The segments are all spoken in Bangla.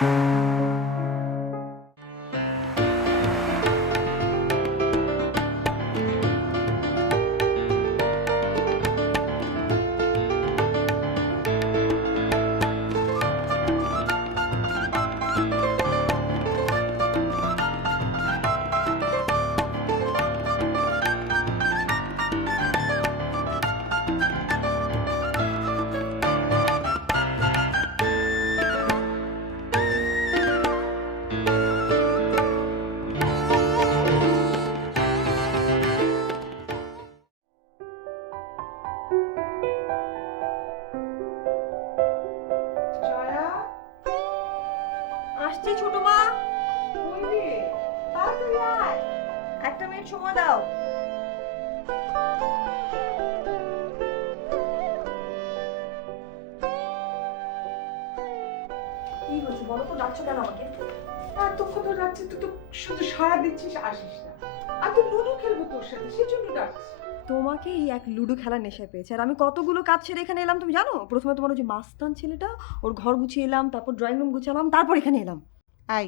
আসছি ছোট মা। তাড়াতাড়ি আয়, একটা মিনিট সময় দাও। কি হয়েছে বলো তো, ডাকছো কেন আমাকে? এতক্ষণ তো যাচ্ছে, তুই তো শুধু সারা দিচ্ছিস, আসিস না। আর তুই লুডো খেলবো তোর সাথে, সেই জন্য ডাকছি। তোমাকে এই এক লুডো খেলার নেশায় পেয়েছে, আর আমি কতগুলো কাজ ছেড়ে এখানে এলাম তুমি জানো? প্রথমে তোমার ওই যে মাস্তান ছেলেটা, ওর ঘর গুছিয়ে এলাম, তারপর ড্রয়িং রুম গুছালাম, তারপর এখানে এলাম। আই,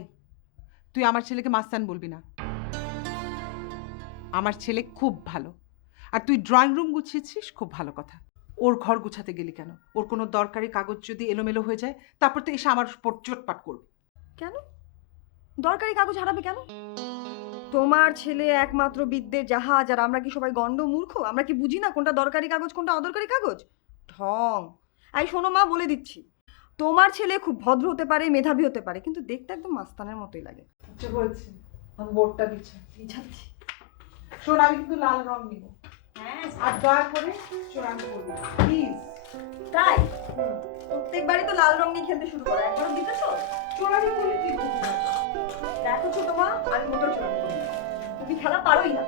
তুই আমার ছেলেকে মাস্তান বলবি না। আমার ছেলে খুব ভালো। আর তুই ড্রয়িং রুম গুছিয়েছিস, খুব ভালো কথা। ওর ঘর গুছাতে গেলি কেন? ওর কোনো দরকারি কাগজ যদি এলোমেলো হয়ে যায়, তারপর তো এসে আমার উপর চোটপাট করবে। কেন দরকারি কাগজ হারাবে কেন? তোমার ছেলে একমাত্র বিদ্যের জাহাজ, আর আমরা কি সবাই গন্ড মূর্খ? আমরা কি বুঝি না কোনটা দরকারি কাগজ কোনটা অদরকারি কাগজ? ঢং। এই শোনো মা, বলে দিচ্ছি, তোমার ছেলে খুব ভদ্র হতে পারে, মেধাবী হতে পারে, কিন্তু দেখতে একদম মাস্তানের মতোই লাগে। আচ্ছা হয়েছে, আমি বোর্ডটা বুঝাচ্ছি। শোন, আমি কিন্তু লাল রং নিব। হ্যাঁ আর দয়া করে চূড়ান্ত করবি প্লিজ। তাই প্রত্যেকবারই তো লাল রং নিয়ে খেলতে শুরু করো, একবারও দিতেছো? চূড়ান্ত করলে তুই করবি না। দেখো ছোট মা, আমি মোটেও চূড়ান্ত করি না, তুমি খেলা পারোই না।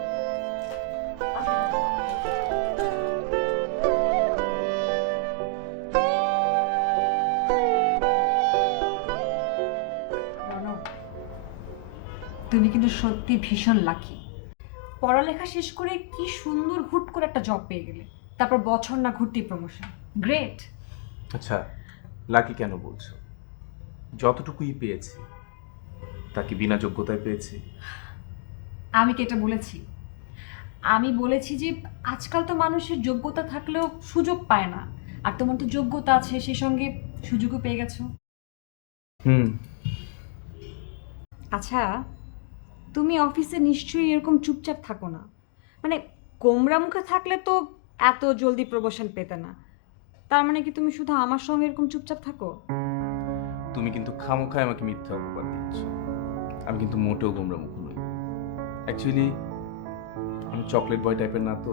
তুমি কিন্তু সত্যি ভীষণ লাকি। পড়ালেখা শেষ করে কি সুন্দর হুট করে একটা জব পেয়ে গেলে, তারপর বছর না ঘুরতেই প্রমোশন। গ্রেট। আচ্ছা, লাকি কেন বলছো? যতটুকুই পেয়েছি তা কি বিনা যোগ্যতায় পেয়েছি? আমি কি এটা বলেছি? আমি বলেছি যে আজকাল তো মানুষের যোগ্যতা থাকলেও সুযোগ পায় না, আর তোমার তো যোগ্যতা আছে, সেই সঙ্গে সুযোগও পেয়ে গেছো। হুম। আচ্ছা, তুমি অফিসে নিশ্চয়ই এরকম চুপচাপ থাকো না। মানে গোমরা মুখে থাকলে তো এত জলদি প্রমোশন পেতে না। তার মানে কি তুমি শুধু আমার সঙ্গে এরকম চুপচাপ থাকো? তুমি কিন্তু খামোখায় আমাকে মিথ্যা অপবাদ দিচ্ছ। আমি কিন্তু মোটেও গোমরা মুখ নই। অ্যাকচুয়ালি আমি চকলেট বয় টাইপের না তো,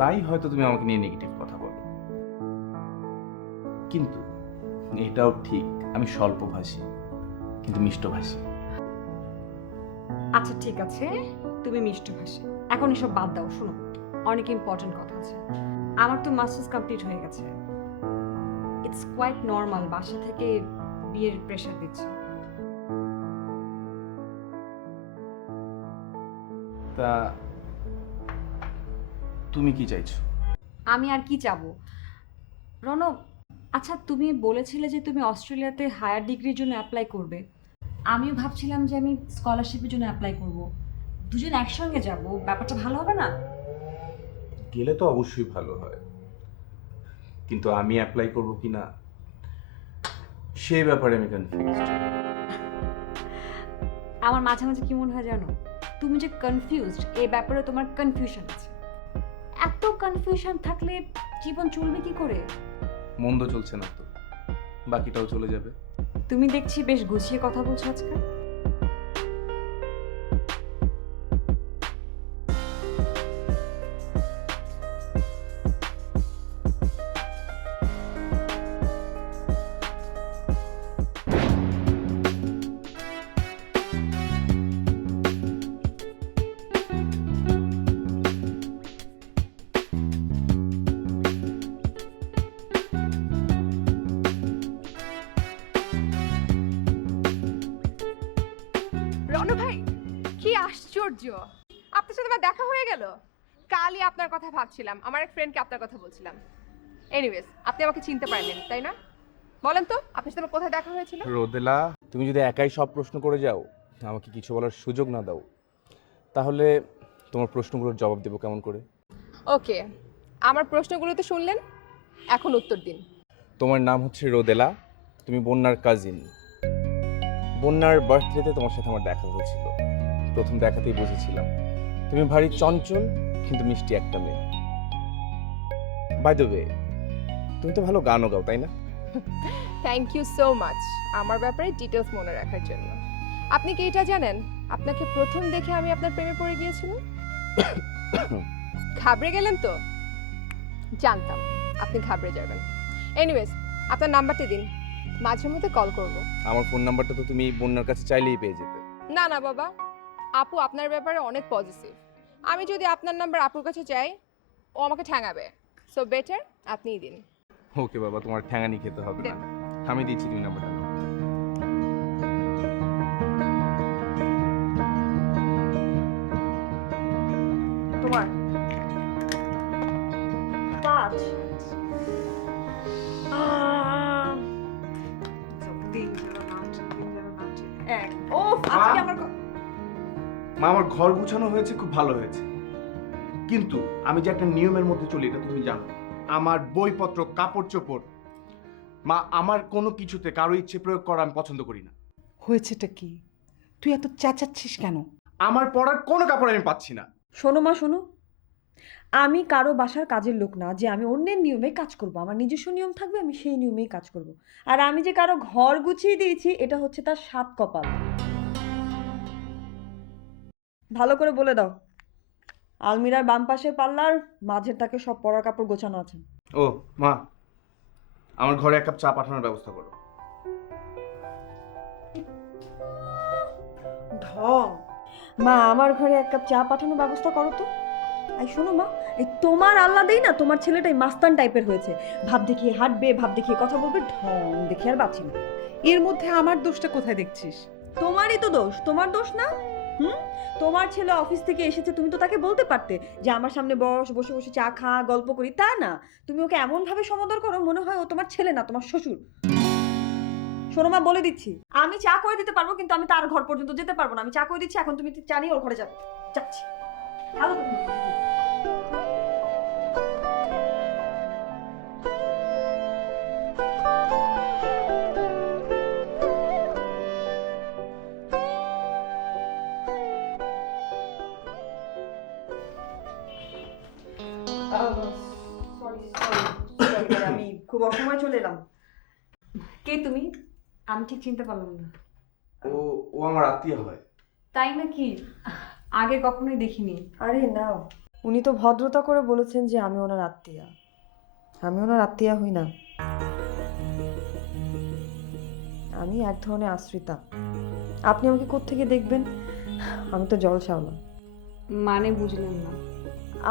তাই হয়তো তুমি আমাকে নিয়ে নেগেটিভ কথা বলো। কিন্তু এটাও ঠিক, আমি স্বল্পভাষী কিন্তু মিষ্টভাষী। আচ্ছা ঠিক আছে, তুমি মিষ্টভাষী। এখন এসব বাদ দাও, শোনো অনেক ইম্পর্টেন্ট কথা আছে। আমার তো মাস্টার্স কমপ্লিট হয়ে গেছে। ইটস কোয়াইট নর্মাল বাসা থেকে বিয়ের প্রেশার দিচ্ছে। তা তুমি কি চাইছো? আমি আর কি চাবো রনব? আচ্ছা, তুমি বলেছিলে যে তুমি অস্ট্রেলিয়াতে হায়ার ডিগ্রির জন্য অ্যাপ্লাই করবে। আমিও ভাবছিলাম যে আমি স্কলারশিপের জন্য অ্যাপ্লাই করব। দুজন একসঙ্গে যাব, ব্যাপারটা ভালো হবে না? গেলে তো অবশ্যই ভালো হয়, কিন্তু আমি অ্যাপ্লাই করব কিনা সেই ব্যাপারে আমি কনফিউজড। আমার মাঝে মাঝে কি মনে হয় জানো, তুমি যে কনফিউজড এই ব্যাপারে তোমার কনফিউশন আছে। এত কনফিউশন থাকলে জীবন চলবে কি করে? মন্দ চলছে না তো, বাকিটাও চলে যাবে। তুমি দেখছি বেশ গুছিয়ে কথা বলছো আজকাল। রনু ভাই, কি আশ্চর্য! আপনার সাথে আমার দেখা হয়ে গেল। কালই আপনার কথা ভাবছিলাম, আমার এক ফ্রেন্ডকে আপনার কথা বলছিলাম। এনিওয়েজ, আপনি আমাকে চিনতে পারলেন তাই না? বলেন তো আপনার সাথে আমার কোথায় দেখা হয়েছিল? রোদেলা, তুমি যদি একাই সব প্রশ্ন করে যাও, আমাকে কিছু বলার সুযোগ না দাও, তাহলে তোমার প্রশ্নগুলোর জবাব দেবো কেমন করে? ওকে, আমার প্রশ্নগুলো তো শুনলেন, এখন উত্তর দিন। তোমার নাম হচ্ছে রোদেলা, তুমি বন্যার কাজিন। বন্যার বার্থডেতে তোমার সাথে আমার দেখা হয়েছিল। প্রথম দেখাতেই বুঝেছিলাম তুমি ভারী চঞ্চল কিন্তু মিষ্টি একটা মেয়ে। বাই দ্য ওয়ে, তুমি তো ভালো গানও গাও, তাই না? থ্যাংক ইউ সো মাচ আমার ব্যাপারে ডিটেলস মনে রাখার জন্য। আপনি কি এটা জানেন আপনাকে প্রথম দেখে আমি আপনার প্রেমে পড়ে গিয়েছিলাম? ঘাবড়ে গেলেন তো? জানতাম আপনি ঘাবড়ে যাবেন। এনিওয়েজ, আপনার নাম্বারটি দিন, মাঝে মধ্যে কল করব। আমার ফোন নাম্বারটা তো তুমি বন্যার কাছে চাইলেই পেয়ে যেতে। না না বাবা, আপু আপনার ব্যাপারে অনেক পজিটিভ। আমি যদি আপনার নাম্বার আপুর কাছে চাই, ও আমাকে ঠ্যাঙাবে। সো বেটার আপনিই দিন। ওকে বাবা, তোমার ঠ্যাঙানি খেতে হবে না, আমি দিচ্ছি, তুমি নাম্বারটা নাও। তোমার 5 1 ও আজকে আমার মা, আমার ঘর গুছানো হয়েছে, খুব ভালো হয়েছে, কিন্তু আমি যে একটা নিয়মের মধ্যে চলি এটা তুমি জানো। আমার বইপত্র, কাপড় চোপড়, মা, আমার কোনো কিছুতে কারো ইচ্ছে প্রয়োগ করা আমি পছন্দ করি না। হয়েছেটা কি? তুই এত চেঁচাচ্ছিস কেন? আমার পরার কোনো কাপড় আমি পাচ্ছি না। শোনো মা, শোনো, আমি কারো বাসার কাজের লোক না যে আমি অন্যের নিয়মে কাজ করব। আমার নিজস্ব নিয়ম থাকবে, আমি সেই নিয়মেই কাজ করব। আর আমি যে কারো ঘর গুছিয়ে দিয়েছি এটা হচ্ছে তার সাত কপাল। ভালো করে বলে দাও, আলমিরার বাম পাশে পাল্লার মাঝের তাকে সব পরার কাপড় গোছানো আছে। ও মা, আমার ঘরে 1 কাপ চা পাঠানোর ব্যবস্থা করো। ঢং। মা, আমার ঘরে 1 কাপ চা পাঠানোর ব্যবস্থা করো তো। এই শোনো মা, এই তোমার আল্লাদেই না তোমার ছেলেটাই মাস্তান টাইপের হয়েছে। ভাব দেখিয়ে হাঁটবে, ভাব দেখিয়ে কথা বলবে, ঢং দেখে আর বাঁচি না। এর মধ্যে আমার দোষটা কোথায় দেখছিস? তোমারই তো দোষ, তোমার দোষ না? তোমার ছেলে অফিস থেকে এসেছে, তুমি তো তাকে বলতে পারতে যে আমার সামনে বসে বসে চা খা, গল্প করি। তা না, তুমি ওকে এমন ভাবে সমাদর করো মনে হয় ও তোমার ছেলে না, তোমার শ্বশুর। শোনো মা, বলে দিচ্ছি, আমি চা করে দিতে পারবো কিন্তু আমি তার ঘর পর্যন্ত যেতে পারবো না। আমি চা করে দিচ্ছি, এখন তুমি চা নিয়ে ওর ঘরে যাবে। যাচ্ছি। ভালো তো। আমি খুব অসময়ে চলে এলাম। কে তুমি? আমি ঠিক চিনতে পারলাম না। ও ও আমার আত্মীয় হয়। তাই নাকি? আগে কখনোই দেখিনি। আরে না, উনি তো ভদ্রতা করে বলেছেন যে আমি ওনার আত্মীয়া। আমি ওনার আত্মীয়া হই না, আমি এক ধরনের আশ্রিতা। আপনি আমাকে কোত্থেকে দেখবেন? আমি তো জল শ্যাওলা। মানে বুঝলাম না।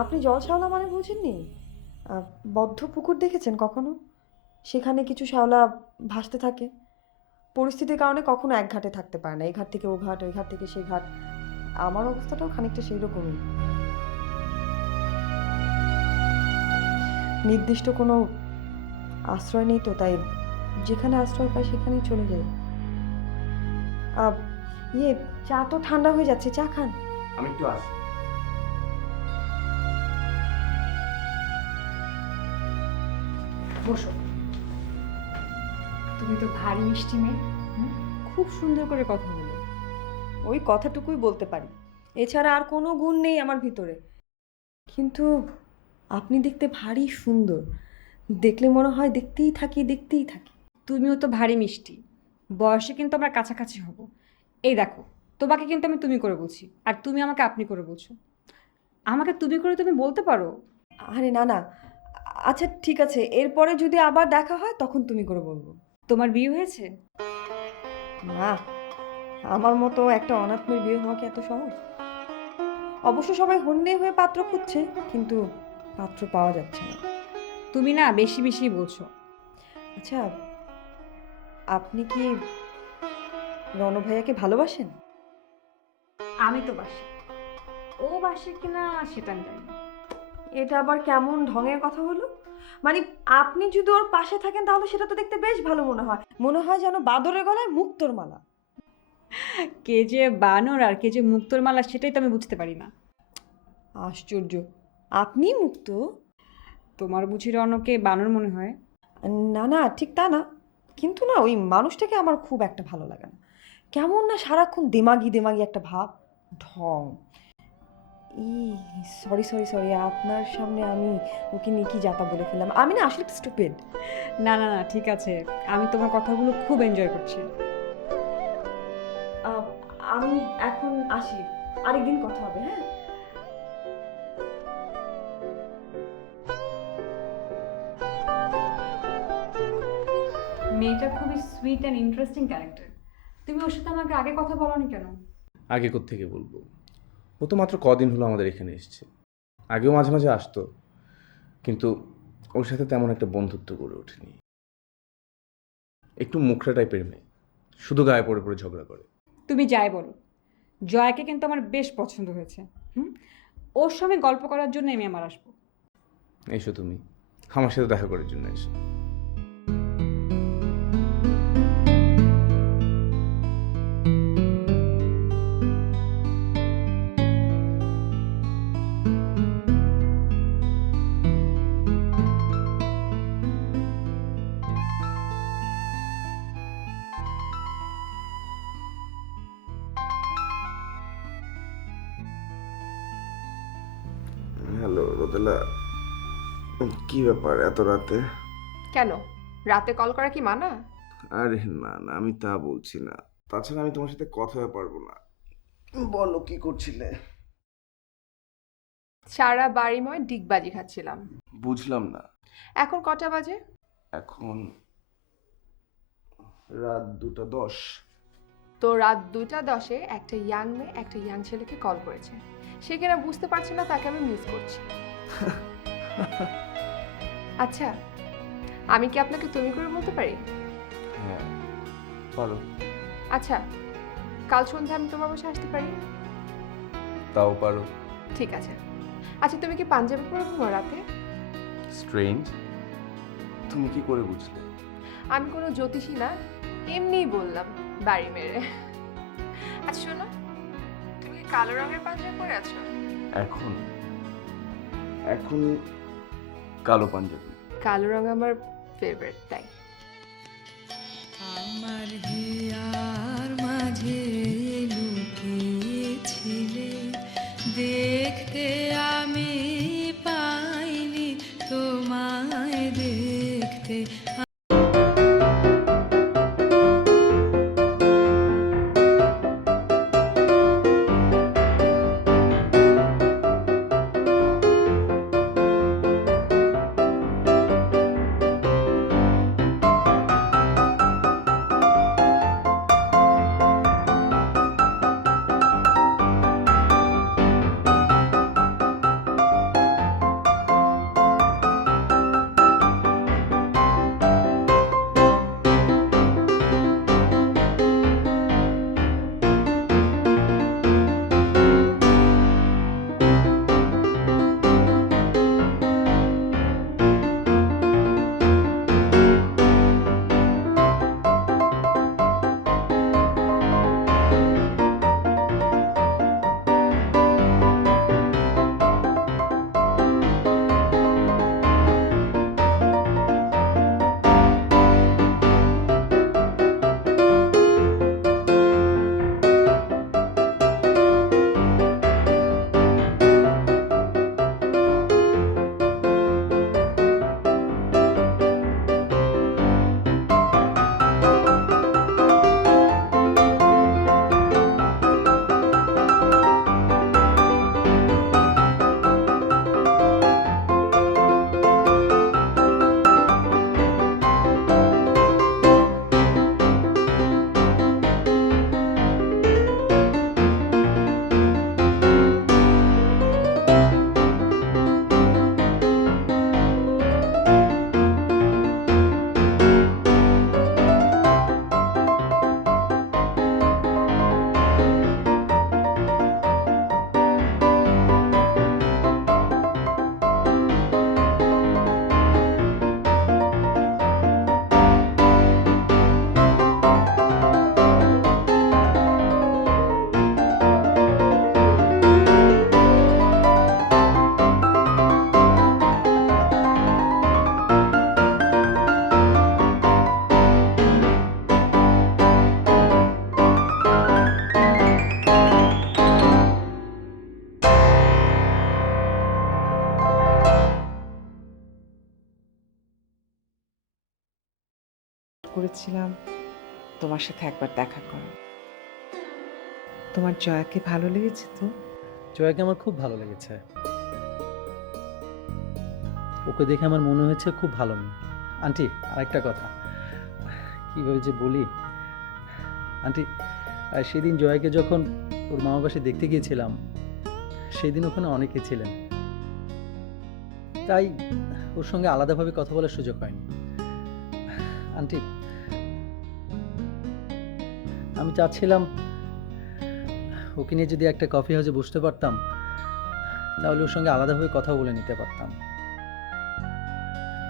আপনি জল শ্যাওলা মানে বুঝেননি? বদ্ধ পুকুর দেখেছেন কখনো? সেখানে কিছু শ্যাওলা ভাসতে থাকে, পরিস্থিতির কারণে কখনো এক ঘাটে থাকতে পারে না। এই ঘাট থেকে ও ঘাট, ওই ঘাট থেকে সেই ঘাট। আমার অবস্থাটাও খানিকটা সেই রকমই। নির্দিষ্ট কোনো আশ্রয় নেই তো, তাই যেখানে আশ্রয় পাই সেখানেই চলে যাই। চা তো ঠান্ডা হয়ে যাচ্ছে, চা খান। আমি একটু আসি। বসো। তুমি তো ভারী মিষ্টি মেয়ে, খুব সুন্দর করে কথা বলো। ওই কথাটুকুই বলতে পারি, এছাড়া আর কোনো গুণ নেই আমার ভিতরে। কিন্তু আপনি দেখতে ভারী সুন্দর, দেখলে মনে হয় দেখতেই থাকি দেখতেই থাকি। তুমিও তো ভারী মিষ্টি, বয়সে কিন্তু আমরা কাছাকাছি হব। এই দেখো, তোমাকে কিন্তু আমি তুমি করে বলছি, আর তুমি আমাকে আপনি করে বলছো। আমাকে তুমি করে তুমি বলতে পারো? আরে না না, আচ্ছা ঠিক আছে, এরপরে যদি আবার দেখা হয় তখন তুমি করে বলবো। তোমার বিয়ে হয়েছে? না, আমার মতো একটা অনাথ মেয়ের বিয়ে হওয়া কি এত সহজ? অবশ্য সবাই হন্যে হয়ে পাত্র খুঁজছে, কিন্তু পাত্র পাওয়া যাচ্ছে না। তুমি না বেশি বেশি বলছো। আচ্ছা, আপনি কি রণ ভাইয়াকে ভালোবাসেন? আমি তো বাসি, ও বাসে কিনা সেটা আমি জানি না। এটা আবার কেমন ঢঙের কথা হলো? মানে আপনি যদি ওর পাশে থাকেন তাহলে সেটা তো দেখতে বেশ ভালো মনে হয় যেন বাদরের গলায় মুক্তোর মালা। কে যে বানর আর কে যে মুক্তোর মালা সেটাই তো আমি বুঝতে পারি না। আশ্চর্য, আপনি মুক্ত? তোমার বুঝি রনকে বানর মনে হয়? না না, ঠিক তা না, কিন্তু না ওই মানুষটাকে আমার খুব একটা ভালো লাগে না। কেমন না সারাক্ষণ দেমাগি দেমাগি একটা ভাব, ঢং। সরি সরি সরি, আপনার সামনে আমি ওকে নিয়ে কি যাতা বলে ফেললাম। আমি না আসলে স্টুপিড। না না না, ঠিক আছে, আমি তোমার কথাগুলো খুব এনজয় করছি। আমি এখন আসি, আরেকদিন কথা হবে। হ্যাঁ, মেয়েটা খুবই সুইট অ্যান্ড ইন্টারেস্টিং ক্যারেক্টার। তুমি ওর সাথে আমাকে আগে কথা বলোনি কেন? আগে কোত্থেকে বলবো, ও তো মাত্র কদিন হলো আমাদের এখানে এসেছে। আগেও মাঝে মাঝে আসতো, কিন্তু ওর সাথে তেমন একটা বন্ধুত্ব গড়ে ওঠেনি। একটু মুখরা টাইপের মেয়ে, শুধু গায়ে পড়ে পড়ে ঝগড়া করে। তুমি যাই বলো, জয়াকে কিন্তু আমার বেশ পছন্দ হয়েছে। ওর সঙ্গে গল্প করার জন্য আমি আমার আসবো। এসো তুমি, আমার সাথে দেখা করার জন্য এসো। হ্যালো রোদেলা, কি ব্যাপার এত রাতে? কেন, রাতে কল করা কি মানা? আরে না না, আমি তা বলছি না। তাছাড়া আমি তোমার সাথে কথা হয়ে পারবো না। বলো কি করছিলে? সারা বাড়িময় ডিগবাজি খাচ্ছিলাম। বুঝলাম না। এখন কটা বাজে? এখন রাত 2:10। তো রাত 2:10 একটা ইয়াং মেয়ে একটা ইয়াং ছেলেকে কল করেছে। সে কিনা বুঝতে পারছে না তাকে আমি মিস করছি। আচ্ছা, আমি কি আপনাকে তুমি করে বলতে পারি? হ্যাঁ পারো। আচ্ছা, কাল সন্ধ্যা আমি তোমার বাসায় আসতে পারি? তাও পারো। ঠিক আছে। আচ্ছা, তুমি কি পাঞ্জাবি পরে ঘুমো রাতে? স্ট্রেঞ্জ। তুমি কি করে বুঝলে? আমি কোনো জ্যোতিষী না, এমনিই বললাম বাড়ি মেরে। আচ্ছা শোনো, তুমি কি কালো রঙের পাঞ্জাবি পরে আছো? এখন এখন কালো পাঞ্জাবি। কালো রঙ আমার ফেভারিট, তাই। আমার হিয়ার মাঝে লুকিয়েছিলে, দেখতে আমি পাইনি তোমায় দেখতে। চাচ্ছিলাম তোমার সাথে একবার দেখা করো। তোমার জয়াকে ভালো লেগেছে তো? জয়াকে আমার খুব ভালো লেগেছে। ওকে দেখে আমার মনে হয়েছে খুব ভালো মেয়ে। আন্টি, আরেকটা কথা কীভাবে যে বলি আন্টি, সেদিন জয়াকে যখন ওর মামা বাসায় দেখতে গিয়েছিলাম, সেদিন ওখানে অনেকে ছিলেন, তাই ওর সঙ্গে আলাদাভাবে কথা বলার সুযোগ হয়নি। আন্টি, আমি চাচ্ছিলাম ওকে নিয়ে যদি একটা কফি হাউসে বসতে পারতাম, তাহলে ওর সঙ্গে আলাদাভাবে কথা বলে নিতে পারতাম।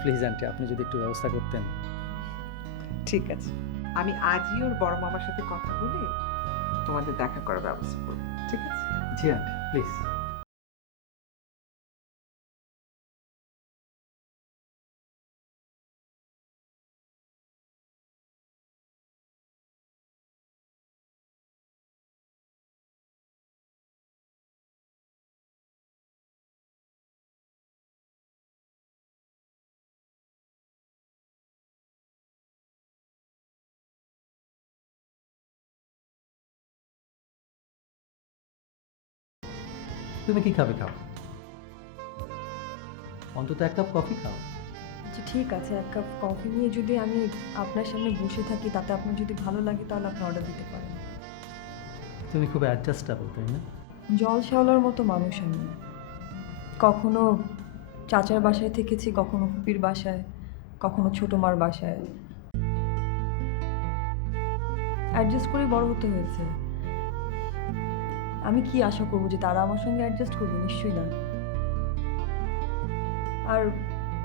প্লিজ আন্টি, আপনি যদি একটু ব্যবস্থা করতেন। ঠিক আছে, আমি আজই ওর বড় মামার সাথে কথা বলে তোমাদের দেখা করার ব্যবস্থা করবো। ঠিক আছে? জি আন্টি, প্লিজ। তুমি কি খাবে খাও, অন্তত এক কাপ কফি খাও। আচ্ছা ঠিক আছে, এক কাপ কফি নিয়ে যদি আমি আপনার সামনে বসে থাকি, তাতে আপনার যদি ভালো লাগে তাহলে আপনি অর্ডার দিতে পারেন। তুমি খুব অ্যাডজাস্টেবল, তাই না? জল শ্যাওলার মতো মানুষ আমি। কখনো চাচার বাসায় থেকেছি, কখনো ফুপির বাসায়, কখনো ছোটো মার বাসায়। অ্যাডজাস্ট করে বড় হতে হয়েছে। আমি কি আশা করবো যে তারা আমার সঙ্গে অ্যাডজাস্ট করবে? নিশ্চয়ই না। আর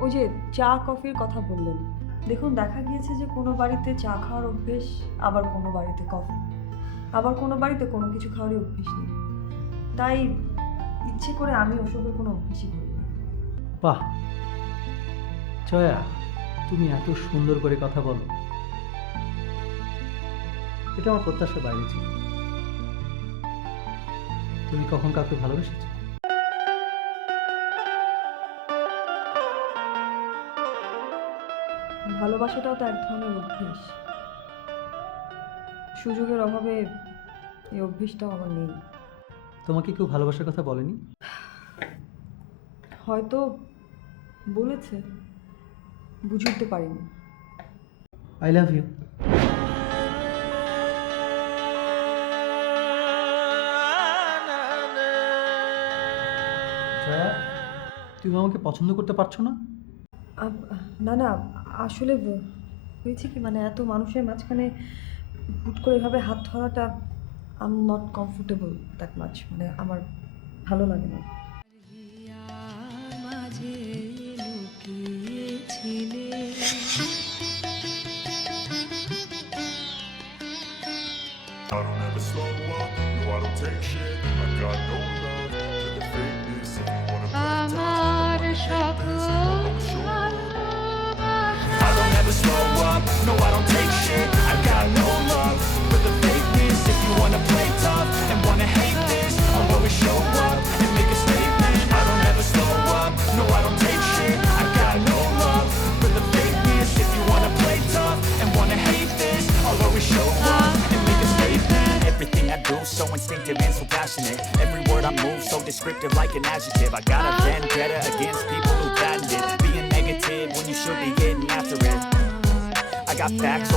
ওই যে চা কফির কথা বললেন, দেখুন দেখা গিয়েছে যে কোনো বাড়িতে চা খাওয়ার অভ্যেস, আবার কোনো বাড়িতে কফি, আবার কোনো বাড়িতে কোনো কিছু খাওয়ারই অভ্যেস নেই। তাই ইচ্ছে করে আমি ওসবের কোনো অভ্যেসই করি না। বাহ জয়া, তুমি এত সুন্দর করে কথা বলো, এটা আমার প্রত্যাশার বাইরে ছিল। তুমি কখন কাউকে ভালোবেসেছো? ভালোবাসাটাও তো এক ধরনের অভ্যেস। সুযোগের অভাবে এই অভ্যেসটাও আমার নেই। তোমাকে কেউ ভালোবাসার কথা বলেনি? হয়তো বলেছে, বুঝে উঠতে পারিনি। I love you. জয়া, তুমি আমাকে পছন্দ করতে পারছো না? না না, আসলে হয়েছে কি, মানে এত মানুষের মাঝখানে হুট করে এভাবে হাত ধরাটা I am not comfortable that much, মানে আমার ভালো লাগে না। হিয়ার মাঝে লুকিয়েছিলে I don't ever slow up, no I don't take shit. I got no love for the fakeness. If you wanna play আমার সকল I don't ever slow up, no I don't take shit. I got no love for the fakeness. If you wanna play tough and wanna hate this, I'll always show up and make a statement. I don't ever slow up, no I don't take shit. I got no love for the fakeness. If you wanna play tough and wanna hate this, I'll always show up and make a statement. Everything I do so instinctive and so passionate. Every word I move so descriptive like an adjective. I got a vendetta against people who patented being negative when you should be getting after it. I got facts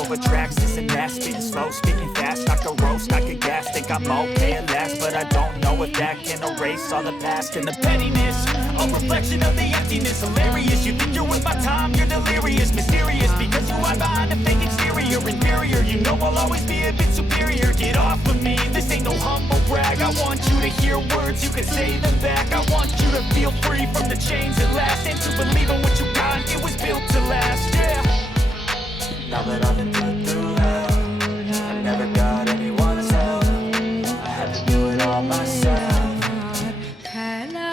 over tracks. This and that, speaking slow, speaking fast. Knock the roast, I could gas. Think I'm okay at last, but I don't know if that can erase all the past and the pettiness. A reflection of the emptiness. Hilarious, you think you're worth my time, you're delirious. Mysterious, because you hide behind a fake exterior. Inferior, you know I'll always be a bit superior. Get off of me, this ain't no humble brag. I want you to hear words, you can say them back. I want you to feel free from the chains at last, and to believe in what you got, it was built to last, yeah. Now that I've been put through hell, I never got anyone's help. I had to do it all myself. খেলা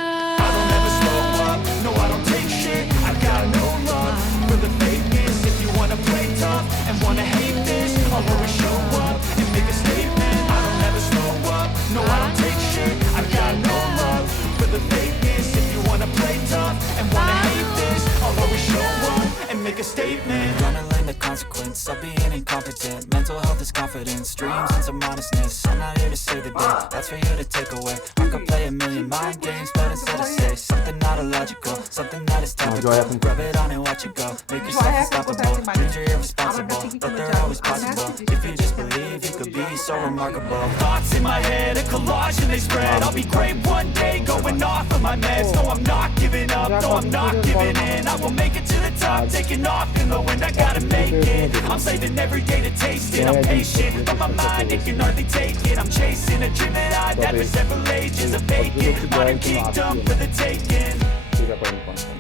I don't ever slow up, no I don't take shit. I got no love for the fakeness. If you wanna play tough and wanna hate this, I'll always show up and make a statement. I don't ever slow up, no I don't take shit. I got no love for the fakeness. If you wanna play tough and wanna hate this, I'll always show up and make a statement. Gonna learn the consequences consequence of being incompetent. Mental health is confidence, dreams and some honestness. I'm not here to save the day, that's for you to take away. I could play a million mind games, but instead I say something not illogical, something that is topical. Rub it on and watch it go, make yourself unstoppable. Dreams are irresponsible, but they're always possible. If you just believe, you could be so remarkable. Thoughts in my head, a collage and they spread. I'll be great one day, going off of my meds. No, I'm not giving up, no, I'm not giving in. I will make it to the top, taking off in the wind. I gotta make it, I'm saving every day to taste it. I'm patient, but my mind, it can hardly take it. I'm chasing a dream that I've had for several ages. A vacant, modern kingdom for the taking.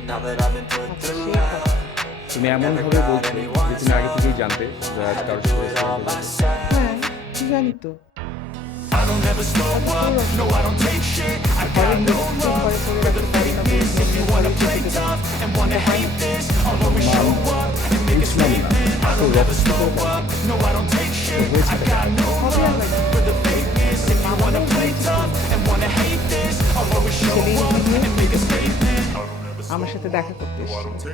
Now that I've been put through hell, তুমি এমন ভাবে বলছো যে তুমি আগে থেকেই জানতে কারোর জানি তো। I don't ever slow up, no I don't take shit. I got no love for the fakeness. If you wanna play tough and wanna hate this, I'll always show up and make a statement. I don't ever slow up, no I don't take shit. I got no love for the fakeness. If you wanna play tough and wanna hate this, I'll always show up and make a statement. আমার সাথে দেখা করতে এসেছে,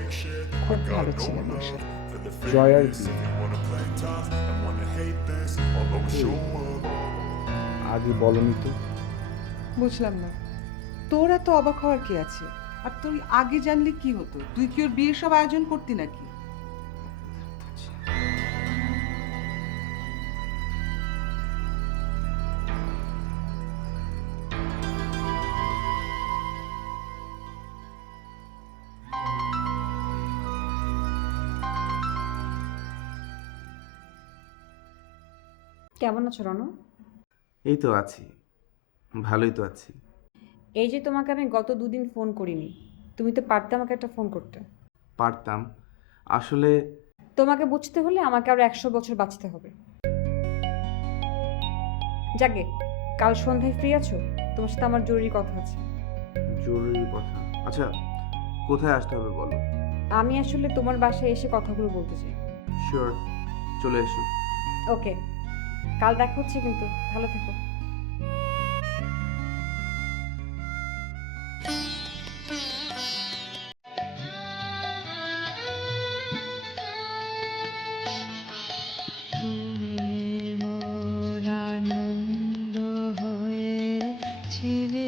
খুব ভালো ছিলেন আমার সাথে। জয়ার আগে বলনি তো। বুঝলাম না, তোর এত অবাক হওয়ার কি আছে? আর তুই আগে জানলে কি হতো? তুই কি ওর বিয়ের সব আয়োজন করতি নাকি? কেমন আছো রনো? এই তো আছি, ভালোই তো আছি। এই যে তোমাকে আমি গত 2 দিন ফোন করিনি, তুমি তো পারতে আমাকে একটা ফোন করতে। পারতাম, আসলে তোমাকে বুঝতে হলে আমাকে আরো 100 বছর বাঁচতে হবে। যাকে, কাল সন্ধ্যায় ফ্রি আছো? তোমার সাথে আমার জরুরি কথা আছে। জরুরি কথা? আচ্ছা, কোথায় আসতে হবে বলো। আমি আসলে তোমার বাসায় এসে কথাগুলো বলতে চাই। শিওর, চলে এসো। ওকে, কাল দেখা হচ্ছে, কিন্তু ভালো থেকো। তুমি মোর আনন্দ হয়েছিলে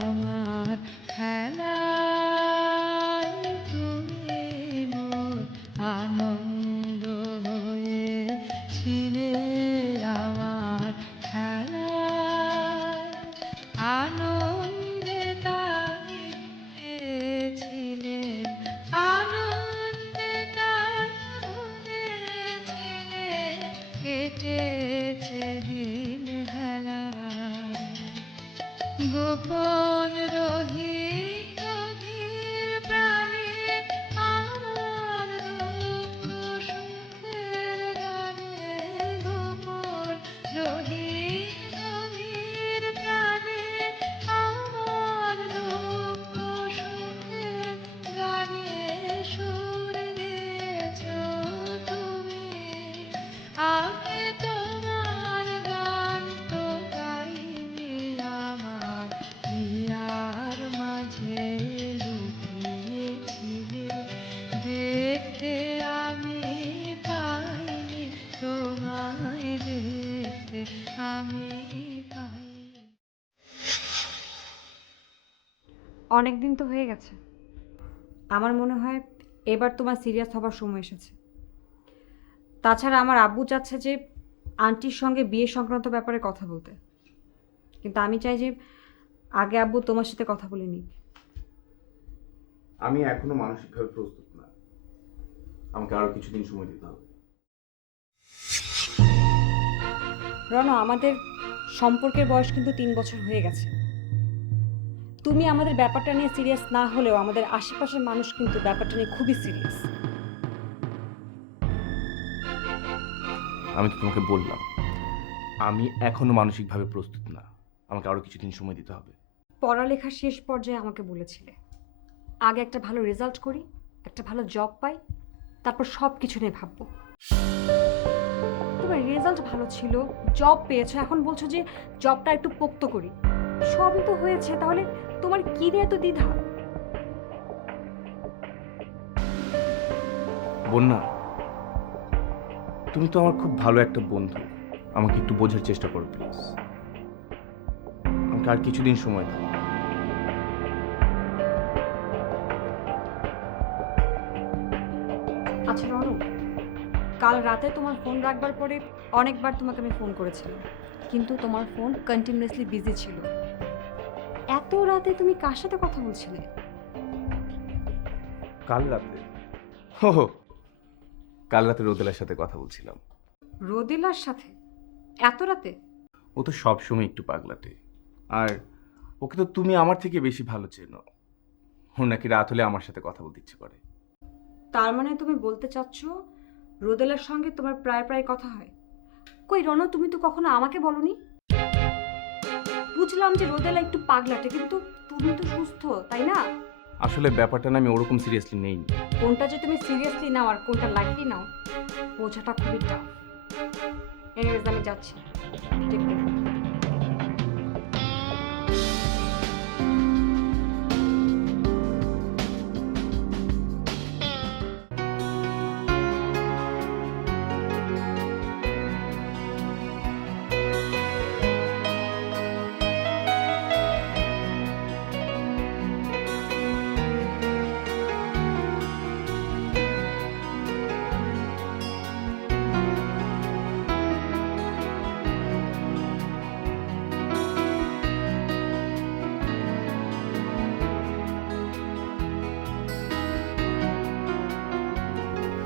আমার খেলায়, তুমি মোর আনন্দ হয়েছিলে আমার খেলায়, আনন্দে তাই পেয়েছিলেন, আনন্দে তাই ভুলেছিলেন, কেটেছে দিন হেলায়, গোপন রহি গভীর প্রাণে আমার দুঃখ সুখের গানে, গোপন রহি গভীর প্রাণে আমার দুঃখ সুখের গানে, সুর দিয়েছ তুমি, আমি তোমার গান তো গাইনি, আমার হিয়ার মাঝে লুকিয়েছিলে, দেখতে আমি পাইনি তোমায়, দেখতে আমি পাইনি। অনেক দিন তো হয়ে গেছে, আমার মনে হয় এবার তোমার সিরিয়াস হবার সময় এসেছে। তাছাড়া আমার আব্বু চাচ্ছে যে আন্টির সঙ্গে বিয়ে সংক্রান্ত ব্যাপারে কথা বলতে, কিন্তু আমি চাই যে আগে আব্বু তোমার সাথে কথা বলে নিক। আমি এখনো মানসিকভাবে প্রস্তুত না, আমাকে আরো কিছুদিন সময় দিতে হবে। রনো, আমাদের সম্পর্কের বয়স কিন্তু 3 বছর হয়ে গেছে। তুমি আমাদের ব্যাপারটা নিয়ে সিরিয়াস না হলেও আমাদের আশেপাশের মানুষ কিন্তু ব্যাপারটা নিয়ে খুবই সিরিয়াস। আমি তো তোমাকে বললাম, আমি এখনো মানসিকভাবে প্রস্তুত না, আমাকে আরো কিছুদিন সময় দিতে হবে। পড়ালেখার শেষ পর্যায়ে আমাকে বলেছিলে আগে একটা ভালো রেজাল্ট করি, একটা ভালো জব পাই, তারপর সব কিছু নিয়ে ভাববো। তোমার রেজাল্ট ভালো ছিল, জব পেয়েছো, এখন বলছো যে জবটা একটু পোক্ত করি। সবই তো হয়েছে, তাহলে তোমার কি নিয়ে এত দ্বিধা? বন্যা, তুমি তো আমার খুব ভালো একটা বন্ধু, আমাকে একটু বোঝার চেষ্টা করো প্লিজ। আমাকে আর কিছুদিন সময় দাও। আচ্ছা রনু, কাল রাতে তোমার ফোন রাখবার পরে অনেকবার তোমাকে আমি ফোন করেছিলাম, কিন্তু তোমার ফোন কন্টিনিউয়াসলি বিজি ছিল। এত রাতে তুমি কার সাথে কথা বলছিলে? কাল রাতে কাল রাতে রোদেলার সাথে কথা বলছিলাম। রোদেলার সাথে? এত রাতে? ও তো সবসময় একটু পাগলাটে, আর ওকে তো তুমি আমার থেকে বেশি ভালো চেনো। ও নাকি রাত হলে আমার সাথে কথা বলতে ইচ্ছে করে। তার মানে তুমি বলতে চাচ্ছ রোদেলার সঙ্গে তোমার প্রায় প্রায় কথা হয়? কই রনু, তুমি তো কখনো আমাকে বলনি। বুঝলাম যে রোদেলা একটু পাগলাটে, কিন্তু তুমি তো সুস্থ, তাই না? আসলে ব্যাপারটা না আমি ওরকম সিরিয়াসলি নেইনি। কোনটা যে তুমি সিরিয়াসলি নাও আর কোনটা লাইটলি নাও বোঝাটা খুবই টাফ। এনিওয়েজ আমি যাচ্ছি। Take care.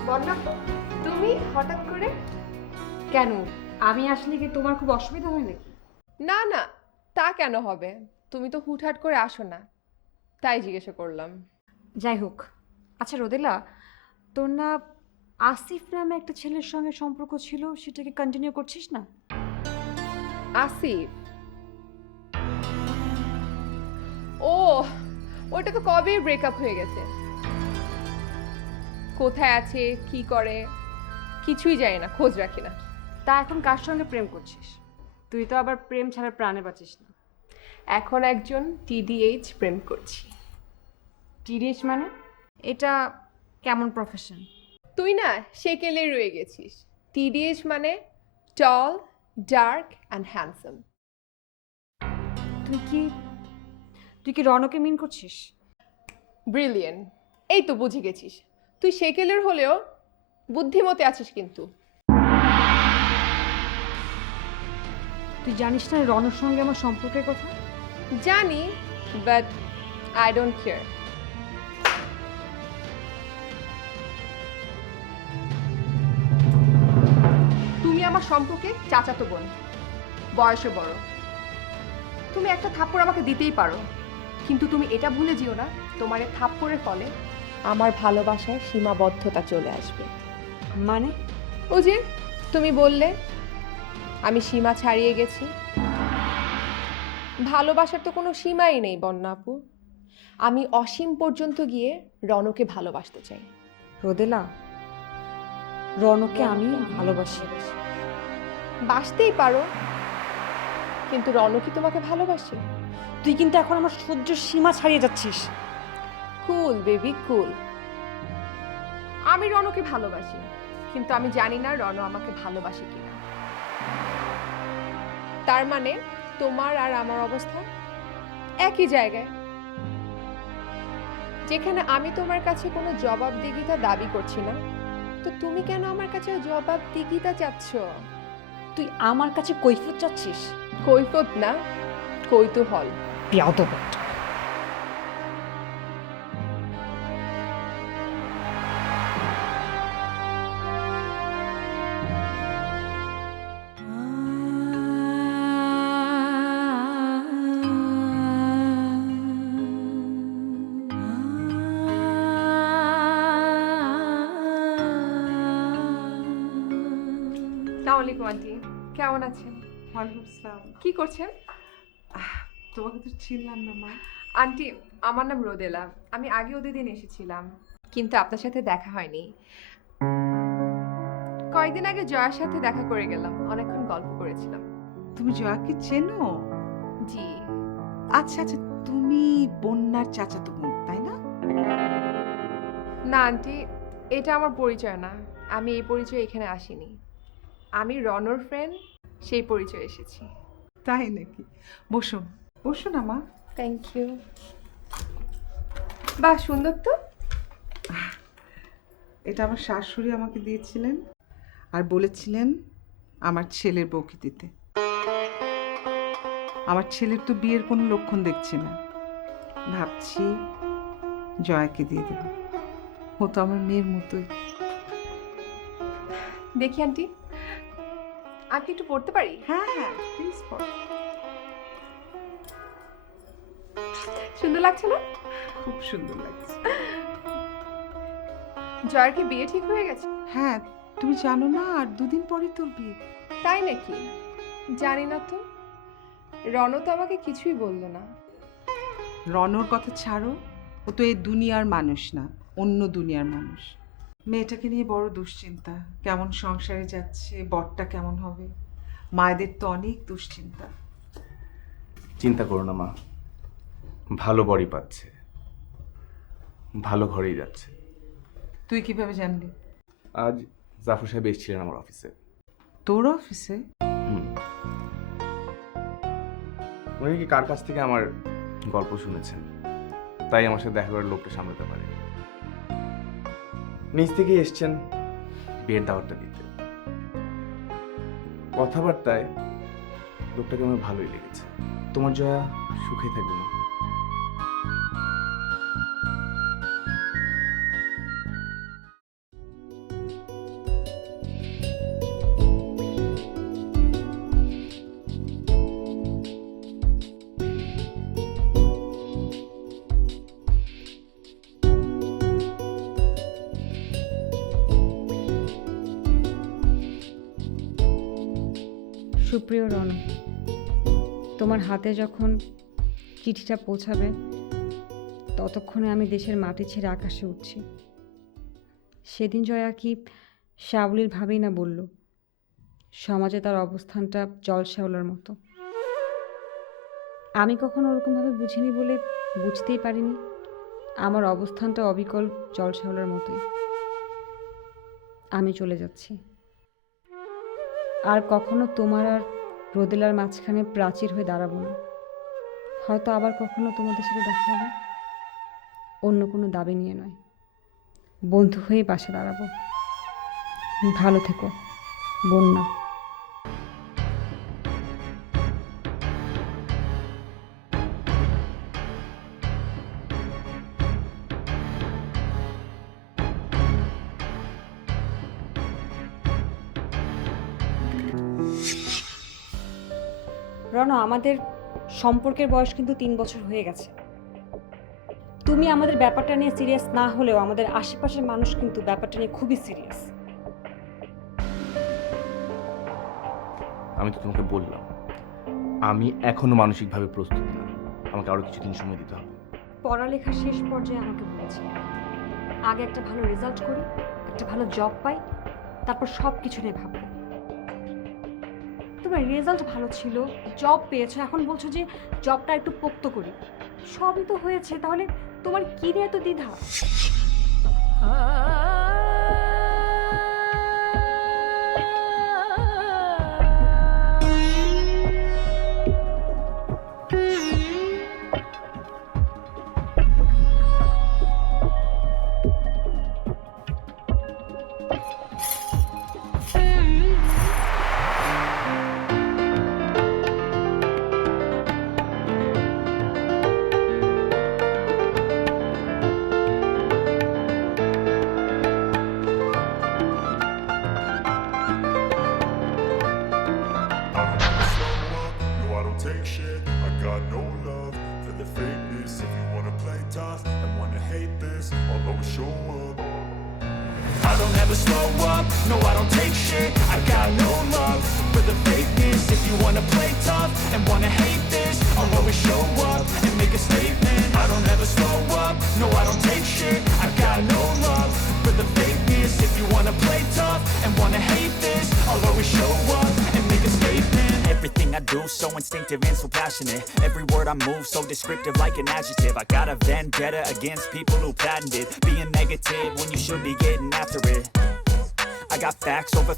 বন্যা, তুমি হঠাৎ করে? কেন, আমি আসলে কি তোমার খুব অসুবিধা হয় নাকি? না না, তা কেন হবে? তুমি তো হুটহাট করে আসো না, তাই জিজ্ঞাসা করলাম। যাই হোক, আচ্ছা রোদেলা, তোর না আসিফ নামে একটা ছেলের সঙ্গে সম্পর্ক ছিল, সেটাকে কন্টিনিউ করছিস না? আসিফ? ও, ওটা তো কবেই ব্রেকআপ হয়ে গেছে। কোথায় আছে, কি করে, কিছুই জানি না, খোঁজ রাখি না। তা এখন কার সঙ্গে প্রেম করছিস? তুই তো আবার প্রেম ছাড়া প্রাণে বাঁচিস না। এখন একজন টিডিএইচ প্রেম করছি। টিডিএইচ মানে? এটা কেমন প্রফেশন? তুই না সেকেলে রয়ে গেছিস। টিডিএইচ মানে টল, ডার্ক অ্যান্ড হ্যান্ডসাম। তুই কি রনকে মিন করছিস? ব্রিলিয়েন্ট, এই তো বুঝে গেছিস। তুই সেকেলের হলেও বুদ্ধিমতী আছিস কিন্তু। তুই জানিস না রনর সঙ্গে আমার সম্পর্কের কথা? জানি, বাট আই ডোন্ট কেয়ার। তুমি আমার সম্পর্কে চাচাতো বোন, বয়সে বড়। তুমি একটা থাপ্পড় আমাকে দিতেই পারো, কিন্তু তুমি এটা ভুলে যেও না তোমার এই থাপ্পড়ের ফলে আমার ভালোবাসার সীমাবদ্ধতা চলে আসবে। মানে? ও যে তুমি বললে আমি সীমা ছাড়িয়ে গেছি। ভালোবাসার তো কোনো সীমাই নেই বন্যা আপু। আমি অসীম পর্যন্ত গিয়ে রনকে ভালোবাসতে চাই। রোদেলা, রনকে আমি ভালোবাসি। বাসতেই পারো, কিন্তু রন কি তোমাকে ভালোবাসে? তুই কিন্তু এখন আমার সহ্য সীমা ছাড়িয়ে যাচ্ছিস। কুল বেবি কুল। আমি রনকে ভালোবাসি, কিন্তু আমি জানি না রন আমাকে ভালোবাসে কিনা। তার মানে তোমার আর আমার অবস্থা একই জায়গায়। যেখানে আমি তোমার কাছে কোনো জবাবদিহিতা দাবি করছি না, তো তুমি কেন আমার কাছে জবাবদিহিতা চাচ্ছ? তুই আমার কাছে কৈফিয়ত চাচ্ছিস? কৈফিয়ত না, কৌতূহল। বেয়াদব। আসসালামু আলাইকুম আন্টি, কেমন আছেন? ওয়ালাইকুম আসসালাম। কি করছেন? তোমাকে তো চিনলাম না মা। আন্টি, আমার নাম রোদেলা। আমি আগে ওদের দিন এসেছিলাম, কিন্তু আপনার সাথে দেখা হয়নি। কয়েকদিন আগে জয়ার সাথে দেখা করে গেলাম, অনেকক্ষণ গল্প করেছিলাম। তুমি জয়াকে চেনো? জি। আচ্ছা আচ্ছা, তুমি বন্যার চাচাতো বোন, তাই না? না আন্টি, এটা আমার পরিচয় না। আমি এই পরিচয় এখানে আসিনি। আমি রনর ফ্রেন্ড, সেই পরিচয় এসেছি। তাই নাকি? বসো বসো না মা। Thank you. বাহ, সুন্দর তো। এটা আমার শাশুড়ি আমাকে দিয়েছিলেন আর বলেছিলেন আমার ছেলের বউকে দিতে। আমার ছেলের তো বিয়ের কোনো লক্ষণ দেখছি না, ভাবছি জয়াকে দিয়ে দেব। ও তো আমার মেয়ের মতোই। দেখি আন্টি, আন্টি একটু পড়তে পারি? হ্যাঁ হ্যাঁ প্লিজ পড়ো। সুন্দর লাগছে না? খুব সুন্দর লাগছে। জয়ার কি বিয়ে ঠিক হয়ে গেছে? হ্যাঁ, তুমি জানো না আর দুদিন পরে তোর বিয়ে। তাই নাকি? জানি না তো। রণ তো আমাকে কিছুই বললো না। রনর কথা ছাড়ো, ও তো এই দুনিয়ার মানুষ না, অন্য দুনিয়ার মানুষ। মেয়েটাকে নিয়ে বড় দুশ্চিন্তা, কেমন সংসারে যাচ্ছে, বরটা কেমন হবে। মায়েদের তো অনেক দুশ্চিন্তা। চিন্তা করো না মা, ভালো বড়ি পাচ্ছে, ভালো ঘরেই যাচ্ছে। তুই কিভাবে জানলি? আজ জাফর সাহেব এসেছিলেন আমার অফিসে। তোর অফিসে? উনি কি কার কাছ থেকে আমার গল্প শুনেছেন, তাই আমার সাথে দেখা করে লোকটা সামলাতে পারে। নিজ থেকেই এসছেন বিয়ের দাওয়াতটা দিতে। কথাবার্তায় লোকটাকে আমার ভালোই লেগেছে। তোমার জয়া সুখে থাকবে না। সুপ্রিয় রণ, তোমার হাতে যখন চিঠিটা পৌঁছাবে ততক্ষণে আমি দেশের মাটি ছেড়ে আকাশে উঠছি। সেদিন জয়া কি শ্যাওলির ভাবেই না বলল, সমাজে তার অবস্থানটা জল শ্যাওলার মতো। আমি কখনো ওরকমভাবে বুঝিনি বলে বুঝতেই পারিনি আমার অবস্থানটা অবিকল জল শ্যাওলার মতোই। আমি চলে যাচ্ছি, আর কখনো তোমার আর রোদেলার মাঝখানে প্রাচীর হয়ে দাঁড়াবো না। হয়তো আবার কখনো তোমাদের সাথে দেখা হবে, অন্য কোনো দাবি নিয়ে নয়, বন্ধু হয়ে পাশে দাঁড়াবো। ভালো থেকো বন্যা। রণ, আমাদের সম্পর্কের বয়স কিন্তু 3 বছর হয়ে গেছে। তুমি আমাদের ব্যাপারটা নিয়ে সিরিয়াস না হলেও আমাদের আশেপাশের মানুষ কিন্তু ব্যাপারটা নিয়ে খুবই সিরিয়াস। আমি তো তোমাকে বললাম আমি এখনো মানসিকভাবে প্রস্তুত না, আমাকে আরো কিছুদিন সময় দিতে হবে। পড়ালেখা শেষ পর্যায়ে আমাকে বলেছে আগে একটা ভালো রেজাল্ট করি, একটা ভালো জব পাই, তারপর সব কিছু নিয়ে ভাববো। তোমার রেজাল্ট ভালো ছিল, জব পেয়েছো, এখন বলছো যে জবটা একটু পোক্ত করি। সবই তো হয়েছে, তাহলে তোমার কি নিয়ে এত দ্বিধা? No, I don't take shit. I got no love for the fakeness. If you wanna play tough and wanna hate this, I'll always show up. I don't ever slow up, no I don't take shit. I got no love for the fakeness. If you wanna play tough and wanna hate this, I'll always show up and make a statement. I don't ever slow up, no I don't take shit. I got no love for the fakeness. If you wanna play tough and wanna hate this, I'll always show up and make a statement. Everything I do so instinctive and so passionate. Every word I move so descriptive like an adjective. I got a vendetta against people who patented being negative when you should be getting after it. I I got facts over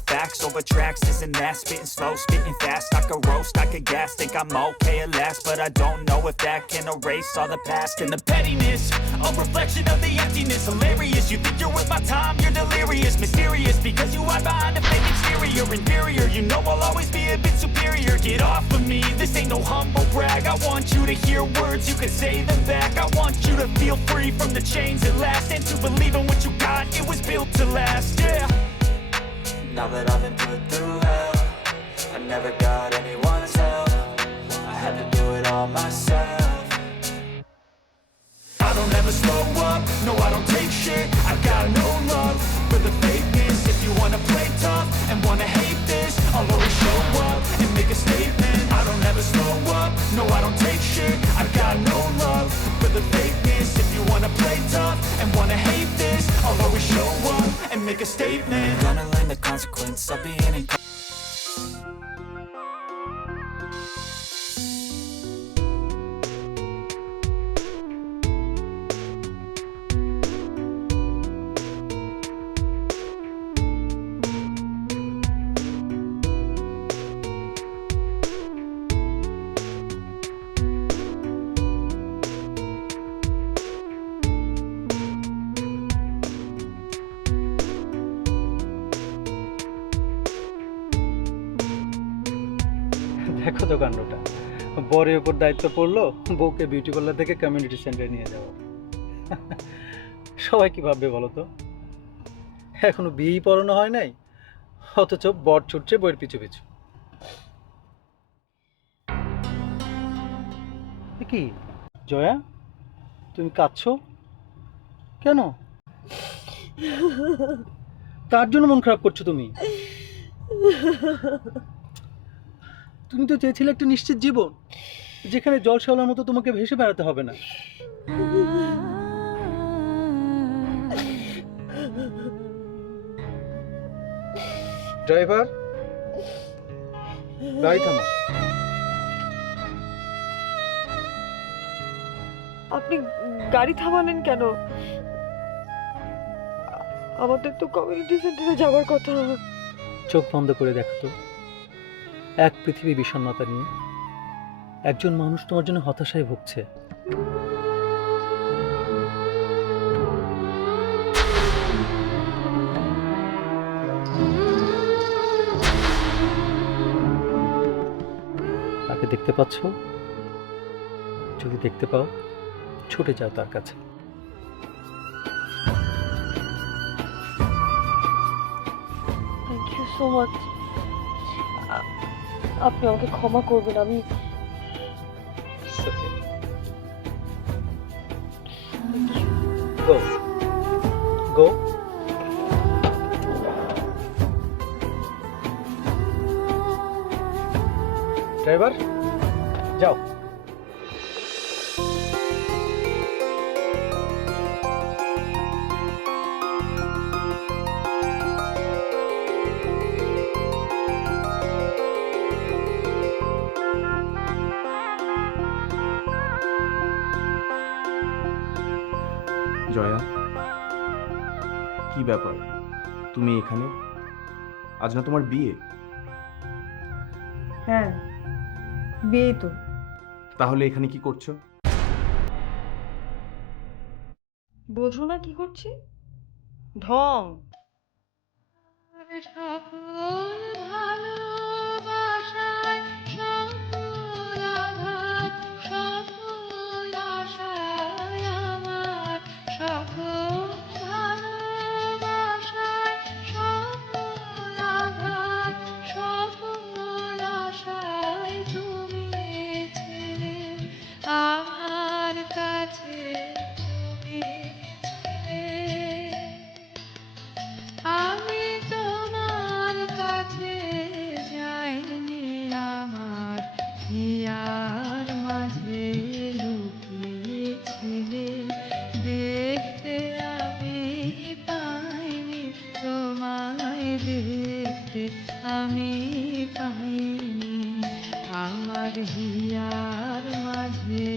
tracks, this and that, spitting slow, spitting fast. I could roast, I could gas, think I'm okay at last, but I don't know if that can erase all the past. And the pettiness, a reflection of the emptiness. Hilarious, you think you're worth my time, you're delirious. Mysterious, because you hide behind a fake exterior. Inferior, you know I'll always be a bit superior. Get off of me, this ain't no humble brag. I want you to hear words, you can say them back. I want you to feel free from the chains at last, and to believe in what you got, it was built to last, yeah. Now that I've been put through hell, I never got anyone's help. I had to do it all myself. I don't ever slow up, no I don't take shit. I got no love for the fakeness. If you wanna play tough and wanna hate this, I'll always show up and make a statement. I don't ever slow up, no I don't take shit. I got no love for the fakeness. If you wanna play tough and wanna hate this, I'll always show up and make a statement. Gonna learn the consequence of being in দেখো তো কাণ্ডটা, বরের উপর দায়িত্ব পড়লো বউকে বিউটি পার্লার থেকে কমিউনিটি সেন্টারে নিয়ে যাওয়া। সবাই কি ভাববে বলো তো? এখনো বিয়েই পড়ানো হয় নাই, অথচ বর ছুটছে বইয়ের পিছু পিছু। কি জয়া, তুমি কাঁদছো কেন? তার জন্য মন খারাপ করছো তুমি? তুমি তো চেয়েছিলে একটা নিশ্চিত জীবন, যেখানে জল শ্যাওলার মতো তোমাকে ভেসে বেড়াতে হবে না। ড্রাইভার, গাড়ি থামা। আপনি গাড়ি থামালেন কেন? আমাদের তো কমিউনিটি সেন্টারে যাওয়ার কথা। চোখ বন্ধ করে দেখো তো, এক পৃথিবী বিষণ্ণতা নিয়ে একজন মানুষ তোমার জন্য হতাশায় ভুগছে। তাকে দেখতে পাচ্ছ? যদি দেখতে পাও, ছুটে যাও তার কাছে। Thank you so much. আপনি আমাকে ক্ষমা করবেন। আমি গো গো। ড্রাইভার, যাও। জয়া, কি ব্যাপার, তুমি এখানে? আজ না তোমার বিয়ে? হ্যাঁ, বিয়ে তো। তাহলে এখানে কি করছো? বোঝো না কি করছি? ঢং। সকল ভালোবাসায় সকল আঘাত, সকল আশায় আমার, সকল ভালোবাসায় সকল আঘাত, সকল আশায় তুমি ছিলে আমার কাছে, তুমি ছিলে। আমি তোমার কাছে যাইনি, আমার হিয়ার মাঝে লুকিয়েছিলে। দেখতে আমি পাইনি তোমায়, দেখতে আমি পাইনি, আমার হিয়ার মাঝে